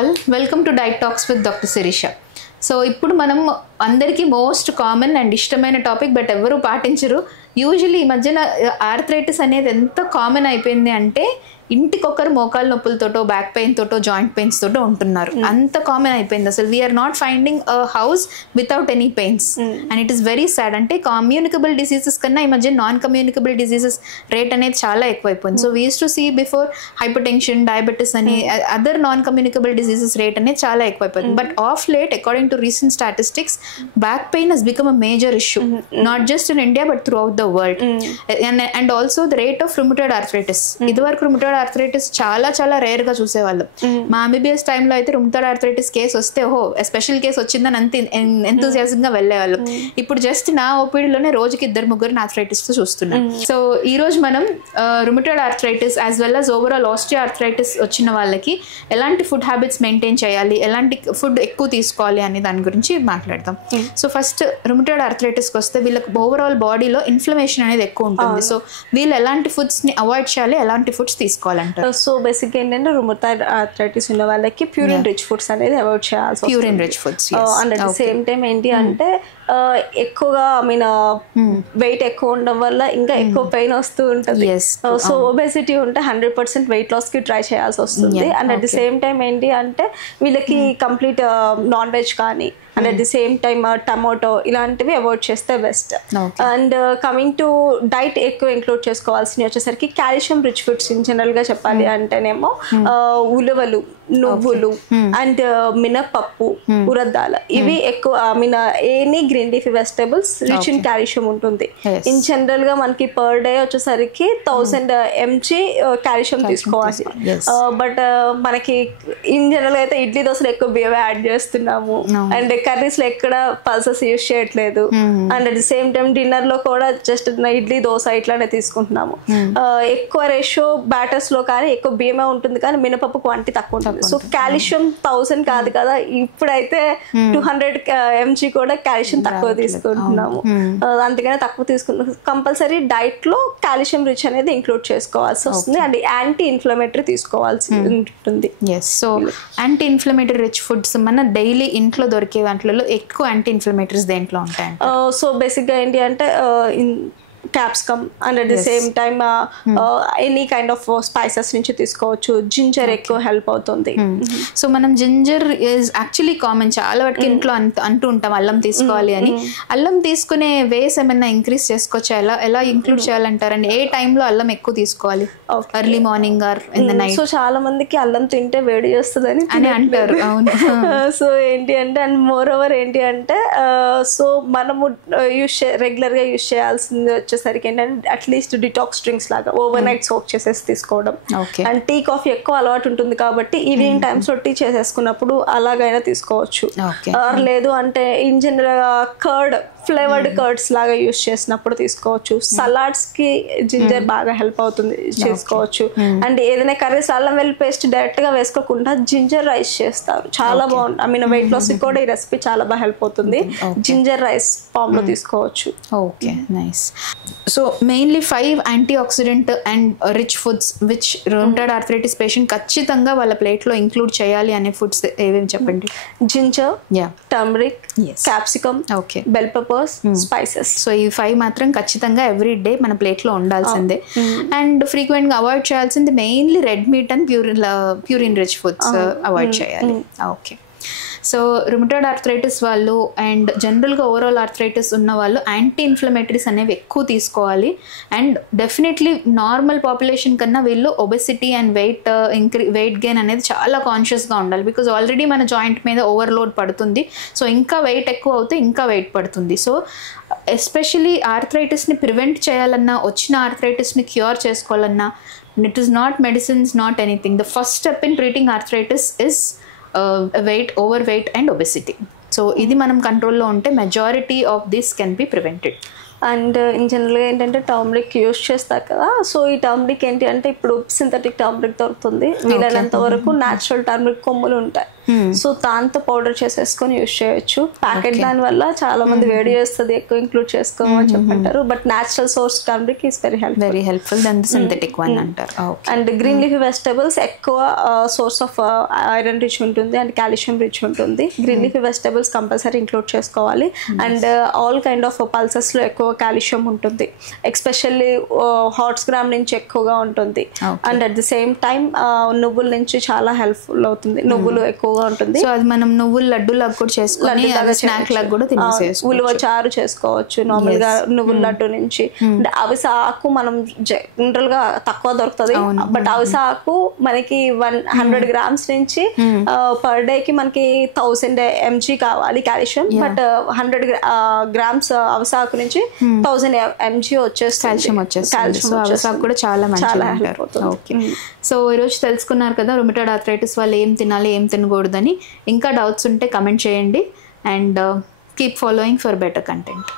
All welcome to diet talks with doctor Shirisha. So ఇప్పుడు మనం అందరికీ మోస్ట్ కామన్ అండ్ ఇష్టమైన టాపిక్, బట్ ఎవరు పాటించరు. యూజువల్లీ ఈ మధ్యన ఆర్థరైటిస్ అనేది ఎంత కామన్ అయిపోయింది అంటే ఇంటికొకరు మోకాలు నొప్పులతోటో బ్యాక్ పెయిన్ తోటో జాయింట్ పెయిన్స్ తోటో ఉంటున్నారు. అంత కామన్ అయిపోయింది. అసలు we are not finding a house without any pains and it is very sad. అంటే కమ్యూనికబుల్ డిసీజెస్ కన్నా ఈ మధ్య నాన్ కమ్యూనికబుల్ డిసీజెస్ రేట్ అనేది చాలా ఎక్కువైపోయింది. So we use to see before hypertension, diabetes అని other non communicable diseases rate అనేది చాలా ఎక్కువైపోయింది. But of late according to recent statistics back pain has become a major issue, not just in India but throughout the world. And also the rate of rheumatoid arthritis. ఇదివరకు rheumatoid arthritis చాలా చాలా rare గా చూసేవాళ్ళం. మా MBBS టైంలో అయితే rheumatoid arthritis case వస్తే special case వచ్చిందని అంత ఎంతూజియాజం గా వెళ్ళేవాళ్ళం. ఇప్పుడు జస్ట్ నా ఓపీడీలోనే రోజుకి 2-3 ఆర్థరైటిస్ తో చూస్తున్నాం. సో ఈ రోజు మనం rheumatoid arthritis as well as overall osteoarthritis వచ్చిన వాళ్ళకి ఎలాంటి ఫుడ్ హ్యాబిట్స్ మెయింటైన్ చేయాలి, ఎలాంటి ఫుడ్ ఎక్కువ తీసుకోవాలి అనే దాని గురించి మాట్లాడదాం. సో ఫస్ట్ rheumatoid arthritis కి వస్తే వీళ్ళకి ఓవరాల్ బాడీలో ఇన్ఫ్లమేషన్ అనేది ఎక్కువ ఉంటుంది. సో వీళ్ళు ఎలాంటి ఫుడ్స్ ని అవాయిడ్ చేయాలి, ఎలాంటి ఫుడ్స్ తీసుకోవాలంటారు? సో బేసిక్ ఏంటంటే rheumatoid arthritis ఉన్న వాళ్ళకి ప్యూరిన్ రిచ్ ఫుడ్స్ అనేది అవాయిడ్ చేయాల్సి వస్తుంది. Purine rich foods and at the same time ఏంటి అంటే ఎక్కువగా వెయిట్ ఎక్కువ ఉండడం వల్ల ఇంకా ఎక్కువ పెయిన్ వస్తూ ఉంటుంది. సో ఒబెసిటీ ఉంటే 100% వెయిట్ లాస్ కి ట్రై చేయాల్సి వస్తుంది. And at the same time ఏంటి అంటే వీళ్ళకి కంప్లీట్ నాన్ వెజ్ కానీ and at the same time tomato ఇలాంటివి అవాయిడ్ చేస్తే best. And coming to diet ఎక్కువ ఇంక్లూడ్ చేసుకోవాల్సినవి వచ్చేసరికి calcium rich foods in general గా చెప్పాలి అంటేనేమో ఉలవలు, నువ్వులు అండ్ మినపప్పు, ఉరద్దాల ఇవి ఎక్కువ any green leafy vegetables rich in calcium ఉంటుంది. ఇన్ జనరల్ గా మనకి పర్ డే వచ్చేసరికి 1000 mg కాల్షియం తీసుకోవాలి. బట్ మనకి ఇన్ జనరల్ అయితే ఇడ్లీ దోశలు ఎక్కువ బియ్యం యాడ్ చేస్తున్నాము అండ్ కర్రీస్ లో ఎక్కడ పల్సెస్ యూజ్ చేయట్లేదు. And at the same time dinner లో కూడా జస్ట్ ఇడ్లీ దోశ ఇట్లానే తీసుకుంటున్నాము. ఎక్కువ రేషియో బ్యాటర్స్ లో కానీ ఎక్కువ బియ్యమే ఉంటుంది కానీ మినపప్పు క్వాంటిటీ తక్కువ ఉంటుంది. సో కాల్షియం 1000 కాదు కదా, ఇప్పుడైతే 200 mg కూడా కాల్షియం తక్కువ తీసుకుంటున్నాము. అందుకనే తక్కువ తీసుకుంటున్నాం. కంపల్సరీ డైట్ లో కాల్షియం రిచ్ అనేది ఇంక్లూడ్ చేసుకోవాల్సి వస్తుంది అండ్ యాంటీ ఇన్ఫ్లమేటరీ తీసుకోవాల్సి ఉంటుంది. So anti inflammatory rich foods మన డైలీ ఇంట్లో దొరికే వాటిలో ఎక్కువ యాంటీ ఇన్ఫ్లమేటరీస్ దేంట్లో ఉంటాయి? సో బేసిక్ గా ఏంటి అంటే capsicum and at the same time any kind of spices నుంచి తీసుకోవచ్చు. జింజర్ ఎక్కువ హెల్ప్ అవుతుంది. సో మనం జింజర్ ఈజ్ యాక్చువల్లీ కామన్, చాలా వాటికి ఇంట్లో అంటూ ఉంటాం అల్లం తీసుకోవాలి అని. అల్లం తీసుకునే వేస్ ఏమైనా ఇంక్రీజ్ చేసుకోవచ్చా? ఎలా ఇంక్లూడ్ చేయాలంటారండి? ఏ టైంలో అల్లం ఎక్కువ తీసుకోవాలి? Early morning or in the night? So చాలా మందికి అల్లం తింటే వేడి చేస్తుందని అంటారు. సో ఏంటి అంటే అండ్ మోర్ ఓవర్ ఏంటి అంటే సో మనము రెగ్యులర్ గా యూజ్ చేయాల్సింది వచ్చేసరికి ఏంటంటే అట్లీస్ట్ డిటాక్స్ డ్రింక్స్ లాగా ఓవర్ నైట్ సోక్ చేసేసి తీసుకోవడం. అండ్ టీ కాఫీ ఎక్కువ అలవాటు ఉంటుంది కాబట్టి ఈవినింగ్ టైమ్స్ లో టీ చేసేసుకున్నప్పుడు అలాగైనా తీసుకోవచ్చు. లేదు అంటే in general curd flavoured curds లాగా యూస్ చేసినప్పుడు తీసుకోవచ్చు. సలాడ్స్ కి జింజర్ బాగా హెల్ప్ అవుతుంది, చేసుకోవచ్చు. అండ్ ఏదైనా కర్రీస్ అల్లం వెల్లుల్లి పేస్ట్ డైరెక్ట్ గా వేసుకోకుండా జింజర్ రైస్ చేస్తారు, చాలా బాగుంటుంది. వెయిట్ లాస్ కి కూడా ఈ రెసిపీ చాలా బాగా హెల్ప్ అవుతుంది. జింజర్ రైస్ ఫామ్ లో తీసుకోవచ్చు. Okay, nice. So mainly 5 anti oxidant and rich foods which rheumatoid arthritis patient ఖచ్చితంగా వాళ్ళ ప్లేట్ లో ఇంక్లూడ్ చేయాలి అనే ఫుడ్స్ ఏవేమి చెప్పండి? Ginger, turmeric, capsicum, bell peppers, spices. So ఈ 5 మాత్రం ఖచ్చితంగా ఎవ్రీ డే మన ప్లేట్ లో ఉండాల్సిందే. అండ్ ఫ్రీక్వెంట్ గా అవాయిడ్ చేయాల్సింది mainly red meat and purine rich foods avoid చేయాలి. ఓకే. సో rheumatoid arthritis వాళ్ళు అండ్ జనరల్గా ఓవరాల్ ఆర్థరైటిస్ ఉన్న వాళ్ళు యాంటీ ఇన్ఫ్లమేటరీస్ అనేవి ఎక్కువ తీసుకోవాలి. అండ్ డెఫినెట్లీ నార్మల్ పాపులేషన్ కన్నా వీళ్ళు ఒబెసిటీ అండ్ వెయిట్ గెయిన్ అనేది చాలా కాన్షియస్గా ఉండాలి. బికాజ్ ఆల్రెడీ మన జాయింట్ మీద ఓవర్లోడ్ పడుతుంది. సో ఇంకా వెయిట్ ఎక్కువ అవుతే ఇంకా వెయిట్ పడుతుంది. సో ఎస్పెషలీ ఆర్థరైటిస్ని ప్రివెంట్ చేయాలన్నా, వచ్చిన ఆర్థరైటిస్ని క్యూర్ చేసుకోవాలన్నా, it is not medicines, not anything. The first step in treating arthritis is overweight and obesity. So ఇది మనం కంట్రోల్లో ఉంటే majority of this can be prevented. And in జనరల్గా ఏంటంటే టర్మరిక్ యూస్ చేస్తారు కదా. సో ఈ టర్మరిక్ ఏంటి అంటే ఇప్పుడు సింథటిక్ టర్మరిక్ దొరుకుతుంది. వీలైనంత వరకు న్యాచురల్ టర్మరిక్ కొమ్ములు ఉంటాయి. సో దాంతో పౌడర్ చేసేసుకొని యూస్ చేయొచ్చు. ప్యాకెట్ దాని వల్ల చాలా మంది వేడి చేస్తుంది, ఎక్కువ ఇంక్లూడ్ చేసుకోమని చెప్పంటారు. But natural source turmeric is very helpful than synthetic one అంటారు. అండ్ గ్రీన్ లీఫీ వెజిటబుల్స్ ఎక్కువ సోర్స్ ఆఫ్ ఐరన్ రిచ్ ఉంటుంది అండ్ కాల్షియం రిచ్ ఉంటుంది. Green leafy vegetables compulsory include చేసుకోవాలి. And all kind of pulses లో ఎక్కువ calcium ఉంటుంది, especially hots gram నుంచి ఎక్కువగా ఉంటుంది. And at the same time నువ్వుల నుంచి చాలా హెల్ప్ఫుల్ అవుతుంది, నువ్వులు ఎక్కువగా ఉంటుంది. సో అది మనం నువ్వులు లడ్డు లాగా కూడా చేసుకొని స్నాక్ లాగా కూడా తినేసేయొచ్చు. ఉలువ చారు చేసుకోవచ్చు నార్మల్ గా నువ్వుల లడ్డు నుంచి. అవిసె ఆకు మనం జనరల్ గా తక్కువ దొరుకుతుంది, బట్ అవిసె ఆకు మనకి 100 grams నుంచి పర్ డే కి మనకి 1000 mg కావాలి కాల్షియం. బట్ 100 grams అవిసె ఆకు నుంచి 1000 mg కాల్షియం వచ్చేస్తుంది. సో అవిసె ఆకు కూడా చాలా మంచిది అంటారు. ఓకే, సో ఈరోజు తెలుసుకున్నారు కదా రుమటాయిడ్ ఆర్థరైటిస్ వాళ్ళు ఏం తినాలి ఏం తినకూడదని. ఇంకా డౌట్స్ ఉంటే కమెంట్ చేయండి and keep following for better content.